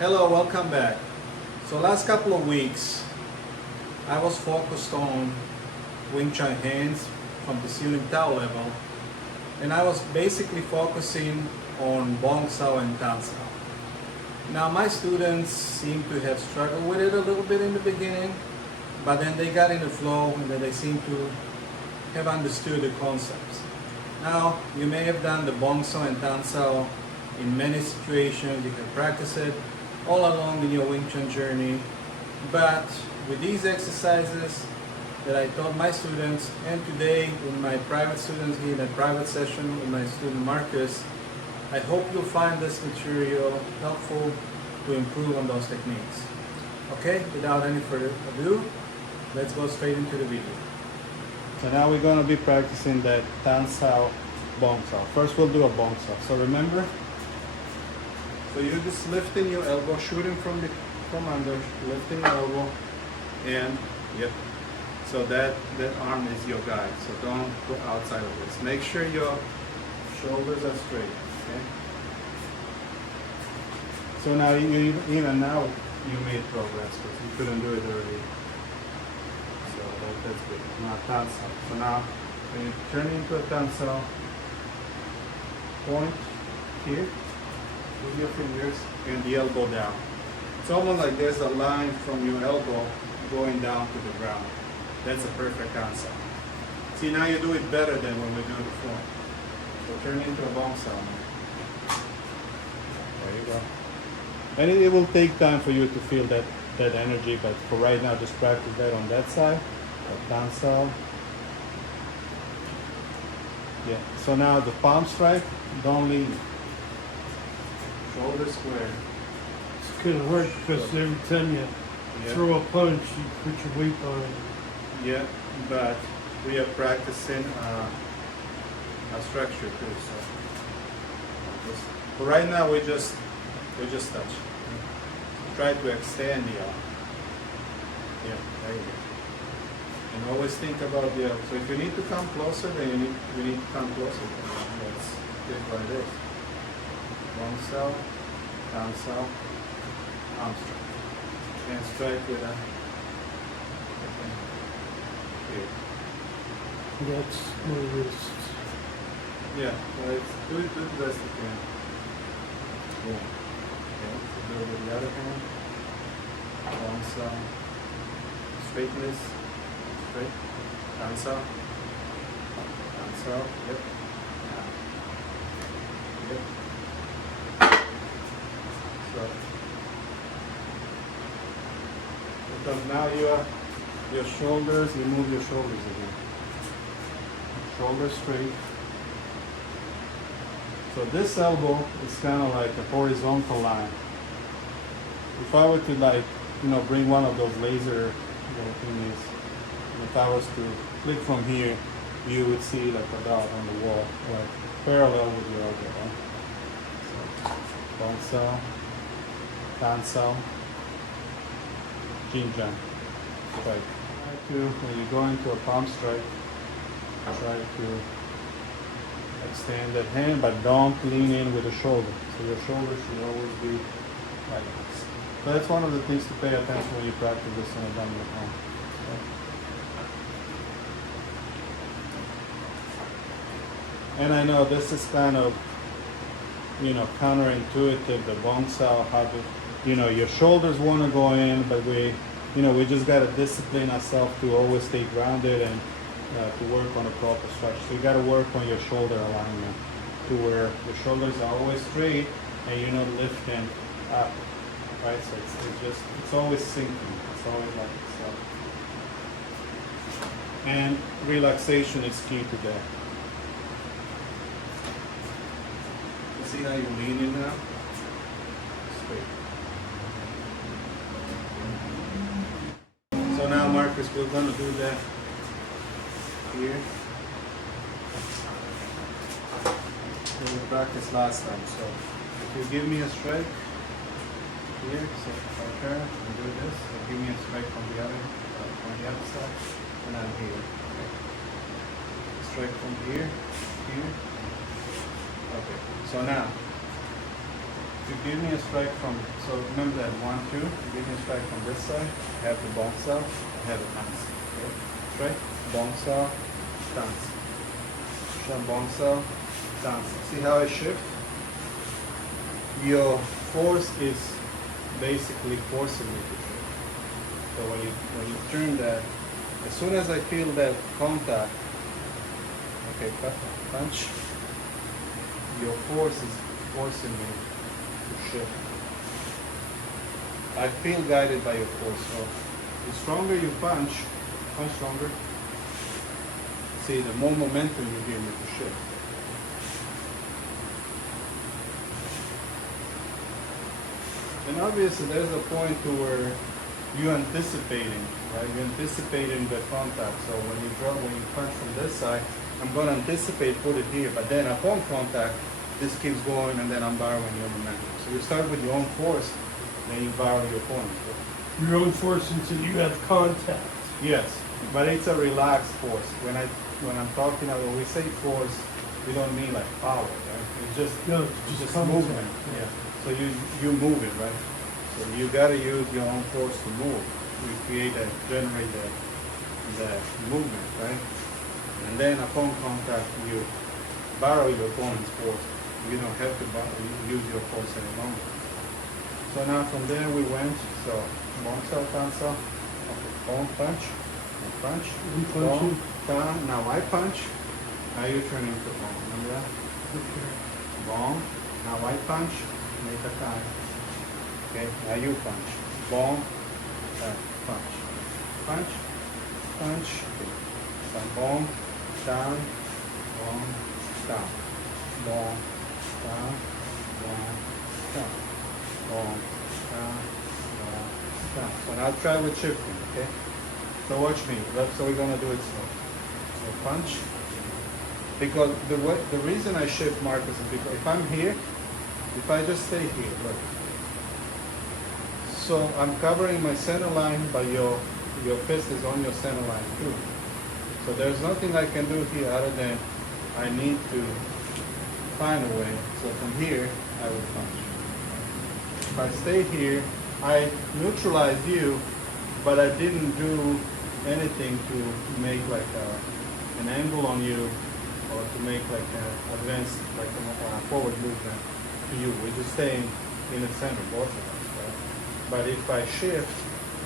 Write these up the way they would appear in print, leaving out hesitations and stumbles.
Hello, welcome back. So last couple of weeks, I was focused on Wing Chun hands from the ceiling towel level, and I was basically focusing on Bong Sao and Tan Sao. Now my students seem to have struggled with it a little bit in the beginning, but then they got in the flow and then they seem to have understood the concepts. Now you may have done the Bong Sao and Tan Sao in many situations, you can practice it all along in your Wing Chun journey, but with these exercises that I taught my students, and today with my private students here in a private session with my student Marcus, I hope you'll find this material helpful to improve on those techniques. Okay, without any further ado, let's go straight into the video. So now we're going to be practicing that Tan Sao, Bong Sao. First we'll do a Bong Sao. So remember, so you're just lifting your elbow, shooting from under, lifting your elbow, and yep. So that arm is your guide. So don't go outside of this. Make sure your shoulders are straight. Okay. So now even now you made progress because you couldn't do it earlier. So that's good. Now Tan Sao. So now when you turn into a Tan Sao, point here with your fingers and the elbow down. It's almost like there's a line from your elbow going down to the ground. That's a perfect Tan Sao. See, now you do it better than when we do it before. So turn into a Bong Sao. There you go. And it will take time for you to feel that energy, but for right now, just practice that on that side. Tan Sao. Yeah. So now the palm strike, don't lean. Shoulder square. It's gonna hurt because every time you throw a punch, you put your weight on it. Yeah, but we are practicing a structure too. So but right now we just touch. Try to extend the arm. Yeah, there you go. And always think about the other. So if you need to come closer, then you need to come closer. Let's do it like this. Bong Sao, Tan Sao, arm strike. And strike with a here. That's my wrist. Yeah, well, do it the best you can. Boom. Okay, so do it with the other hand. Bong Sao. Straightness. Straight. Tan Sao. Tan Sao. Yep. Yep. So, because now your shoulders, you move your shoulders again. Shoulders straight. So this elbow is kind of like a horizontal line. If I were to bring one of those laser thingies, if I was to click from here, you would see like a dot on the wall, like parallel with your elbow. Right? So, Bong Sao. Tan Sao, Chin Chan, strike. When you go into a palm strike, try to extend that hand, but don't lean in with the shoulder. So your shoulder should always be like this. So that's one of the things to pay attention when you practice this on a dummy at home. Okay. And I know this is kind of, counterintuitive, the Bong Sao, how to, your shoulders want to go in, but we just got to discipline ourselves to always stay grounded and to work on a proper structure. So you got to work on your shoulder alignment to where your shoulders are always straight and you're not lifting up, right? So it's always sinking. It's always like this. And relaxation is key to that. You see how you lean in now? Straight. So now, Marcus, we're going to do that here. We practiced last time. So if you give me a strike here, so if I turn and do this, so give me a strike from the other side, and I'm here. Okay. Strike from here. Okay. So now you give me a strike from, so remember that 1, 2, you give me a strike from this side, I have the Bong Sao, I have the Chun. Okay? Strike, Bong Sao, Chun. Chun, Bong Sao, Chun. See how I shift? Your force is basically forcing me to shift. So when you turn that, as soon as I feel that contact, okay, punch, your force is forcing me to shift. I feel guided by your force. So the stronger you punch stronger. See, the more momentum you give me to shift. And obviously there's a point to where you're anticipating, right? You're anticipating the contact. So when you punch from this side, I'm going to anticipate, put it here, but then upon contact, this keeps going and then I'm borrowing your momentum. So you start with your own force, then you borrow your opponent's force. Your own force until you have contact. Yes, but it's a relaxed force. When I'm talking about, when we say force, we don't mean like power, right? It's just contact. movement. Yeah. So you move it, right? So you gotta use your own force to move. You generate that movement, right? And then upon contact, you borrow your opponent's force. You don't have to use your force any longer. So now from there we went, so Bong Sao, Tan Sao, okay, Bong, punch, Bong, Tan, now I punch, now you turn into Bong, remember that? Okay. Bong, now I punch, make a Tan. Okay, now you punch, Bong, punch, okay. So Bong, Tan, Bong, Tan, Bong, Tan, Bong, Tan. Bong, Tan, Bong, Tan. So now try with shifting, okay? So watch me. So we're gonna do it slow. So punch. Because the reason I shift, Marcus, is because if I'm here, if I just stay here, look. So I'm covering my center line, but your fist is on your center line too. So there's nothing I can do here other than I need to find a way. So from here, I will punch. If I stay here, I neutralize you, but I didn't do anything to make like an angle on you or to make like an advanced, like a forward movement to you. We're just staying in the center, both of us, right? But if I shift,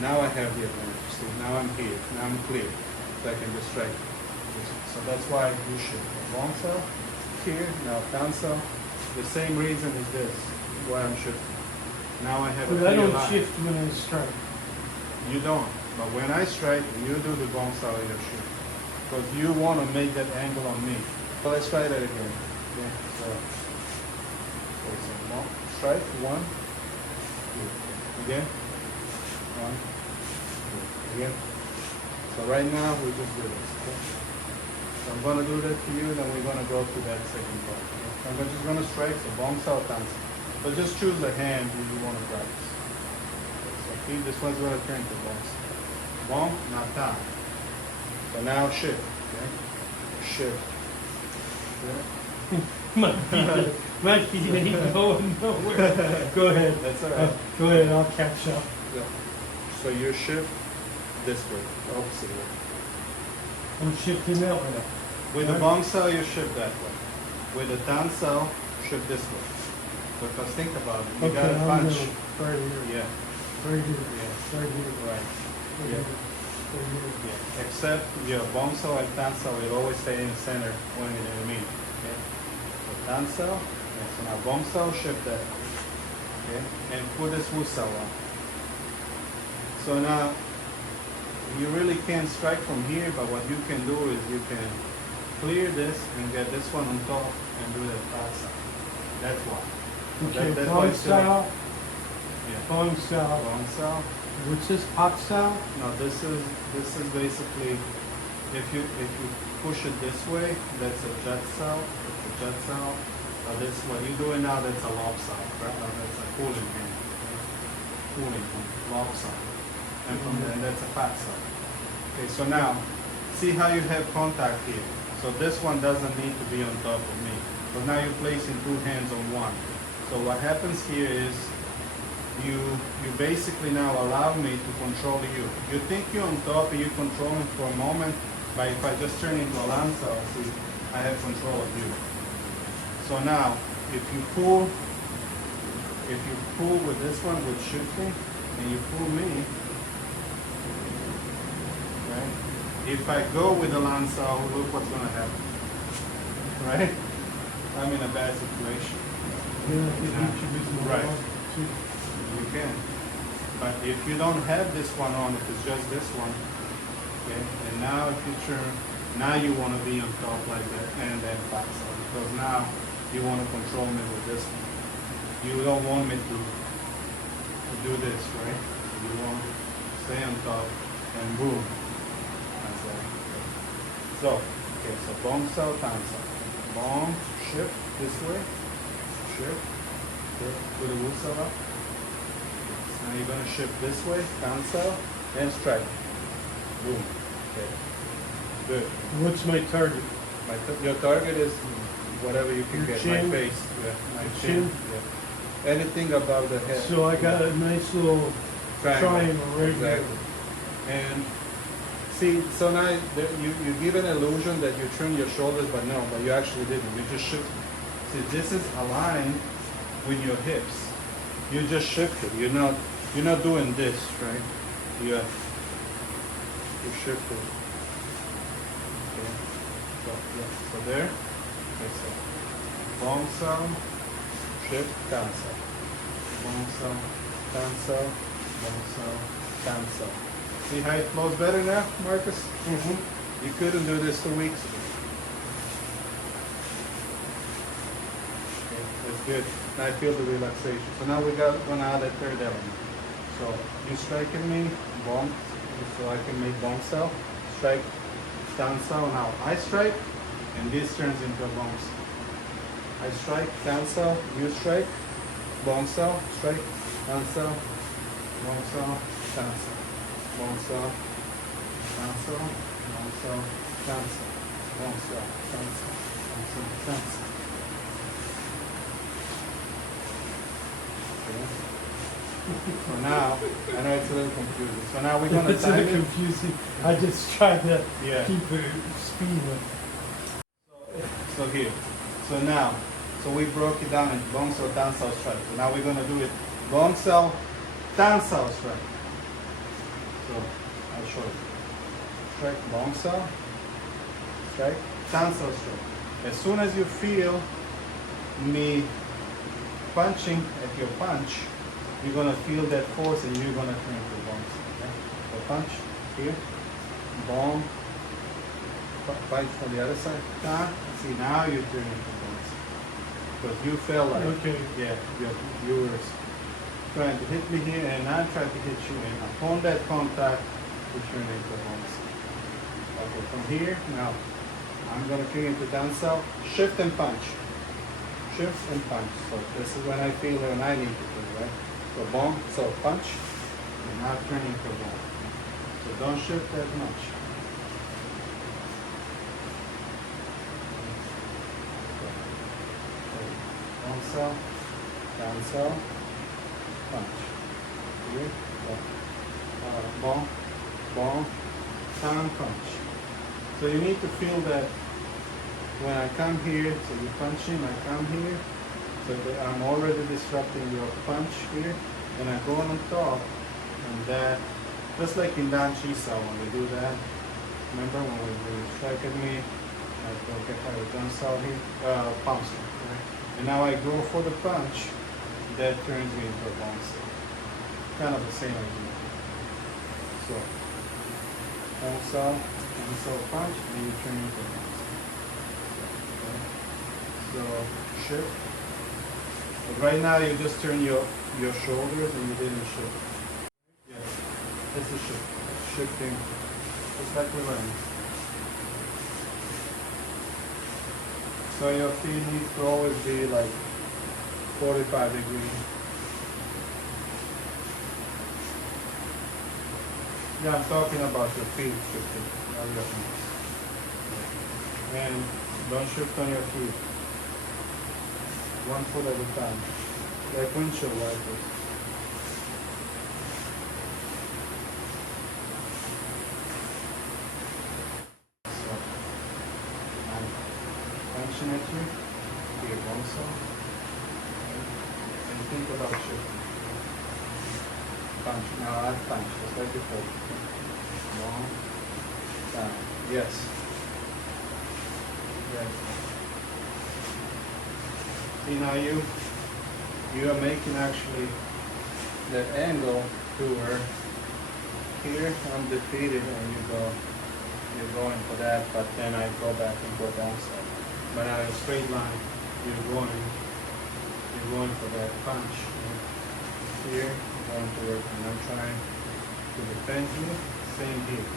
now I have the advantage. See, now I'm here, now I'm clear, so I can just strike. So that's why you shift. Bong Sao, here, now Tan Sao. The same reason is this, why I'm shifting. Now I have a But clear I don't line. shift when I strike. You don't. But when I strike, you do the Bong Sao you shift. Because you want to make that angle on me. So let's try that again. Okay. So it's a long strike. 1, 2. Again. 1, 2. Again. So right now we just do this. Okay? So I'm going to do that to you, then we're going to go to that second part. Okay? So I'm just going to strike. So Bong Sao, Tan Sao. So just choose the hand you want to practice. So see, this one's going to turn to Bong. Bong, now Tan. So now shift. Okay? Shift. My feet ain't going nowhere. Go ahead. That's all right. Go ahead, I'll catch up. So you shift this way, opposite way. I'm shifting that way. With the Bong Sao, you shift that way. With the Tan Sao, shift this way. Because think about it, you gotta I'm punch. doing right here. Yeah, Right here. yeah, Right here. right. Right Yeah. here. Right here. Yeah. Except your Bong Sao and Tan Sao will always stay in the center when in the middle. Okay? So Tan Sao, and so now Bong Sao, shift that. Okay? And put this Wu Sao on. So now, you really can't strike from here, but what you can do is you can clear this and get this one on top and do the Tan Sao. That's why. Okay, That's why Bong it's still- Sao. Yeah. Bong Sao. Bong Sao. What's this? Pop Sao? No, this is basically if you push it this way, that's a jet cell. It's a jet cell. This what you're doing now, that's a lob side, right? That's a cooling hand. Cooling hand, lob side. And from there, that's a fat side. Okay, so now see how you have contact here. So this one doesn't need to be on top of me. So now you're placing two hands on one. So what happens here is you basically now allow me to control you. You think you're on top and you're controlling for a moment, but if I just turn into a lanza, see, I have control of you. So now, if you pull with this one with shifting, and you pull me, right? If I go with the lanza, look what's gonna happen, right? I'm in a bad situation. Right. You can. But if you don't have this one on, if it's just this one, okay, and now if you turn, now you want to be on top like that and then back side, because now you want to control me with this one. You don't want me to do this, right? You want to stay on top and boom. That's that. So, okay, so Bong Sao, Tan Sao. Bong, shift this way, shift, put the Wu Sao up. Now you're going to shift this way, Tan Sao, and strike. Boom. Okay. Good. What's my target? Your target is whatever you can Your get. chin? My face. Yeah. My Chin? Yeah. Anything above the head. So I got a nice little triangle right Exactly. And see, so now you give an illusion that you turn your shoulders, but no, but you actually didn't. You just shifted. See, this is aligned with your hips. You just shifted. You're not doing this, right? You shifted. Okay. So, yeah. So there. Okay, so Bong Sao, shift, Tan Sao. Bong Sao, Tan Sao, Bong Sao, Tan Sao. See how it flows better now, Marcus? Mm-hmm. You couldn't do this 2 weeks ago. Okay, that's good. Now I feel the relaxation. So now we got one out of third element. So you striking me, Bong, so I can make Bong Sao, strike, Tan Sao. Now I strike, and this turns into a Bong Sao. I strike, Tan Sao, you strike, Bong Sao, strike, Tan Sao, Bong Sao, Tan Sao. Bong Sao, Tan Sao, Bong Sao, Tan Sao, Bong Sao, Tan Sao, Bong Sao, Tan Sao. So now, I know it's a little confusing. So now we're gonna It's a time bit it. confusing. I just tried to Yeah. keep it speed. So here. So now, so we broke it down into Bong Sao, Tan Sao, strike. So now we're gonna do it Bong Sao, Tan Sao, strike. So I'll show you. Strike, Bong Sao, strike, Tan Sao, strike. As soon as you feel me punching at your punch, you're gonna feel that force and you're gonna turn to Bong Sao. Okay? So punch here, Bong, fight from the other side. Ta. See, now you're turning to Bong Sao. Because you felt like, Okay. yeah, you were trying to hit me here and I'm trying to hit you, and upon that contact you turn into Bong Sao. Okay, from here now I'm gonna turn into Tan Sao, shift and punch. Shift and punch. So this is when I feel it and I need to do, right? So Bong, so punch, and now turn into Bong. So don't shift that much. Bong Sao, Tan Sao, punch. Here, Bong, Bong, Tan, punch. So you need to feel that when I come here, so you punch in, I come here, so that I'm already disrupting your punch here, and I go on top, and that, just like in Dan Chi Sao when we do that, remember when we strike at me, I go get my Dan Sao here, palm strike, right? And now I go for the punch, that turns me into a Bong Sao. Kind of the same idea. So, Bong Sao, Bong Sao punch, and you turn into a Bong Sao. Okay. So, shift. But right now you just turn your shoulders and you didn't shift. Yes, this is shift. Shifting, just like we learned. So your feet needs to always be like 45 degrees. Yeah, I'm talking about your feet shifting, not your hands. And don't shift on your feet. One foot at a time. like windshield wipers. So I'm punching at you, here Bong Sao, and think about shifting. Punch, now I punch, just like before. Long, down, yes. Yes. See now you are making actually that angle to where here I'm defeated and you're going for that, but then I go back and go down side. But now a straight line, you're going for that punch. Here, you're going to work and I'm trying to defend you, same here.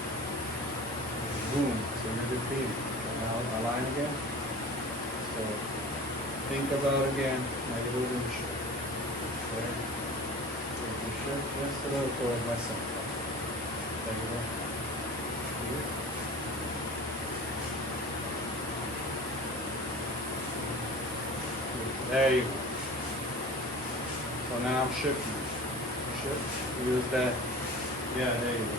Boom, so you're defeated. So now align again. So think about again, like a little shirt. There. Take your shirt just a little toward my center. There you go. Here. There you go. So now I'm shifting. Shift. Use that. Yeah, there you go.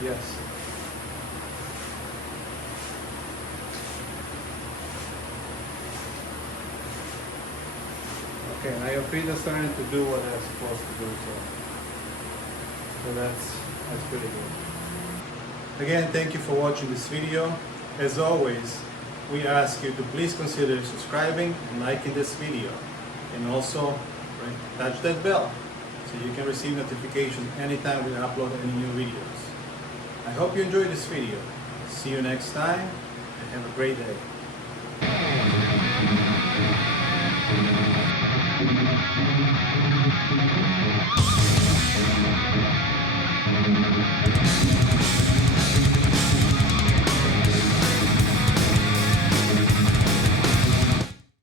Yes. Okay, now your feet are starting to do what they're supposed to do, so that's pretty good. Again, thank you for watching this video. As always, we ask you to please consider subscribing and liking this video, and also touch that bell so you can receive notifications anytime we upload any new videos. I hope you enjoyed this video. See you next time and have a great day.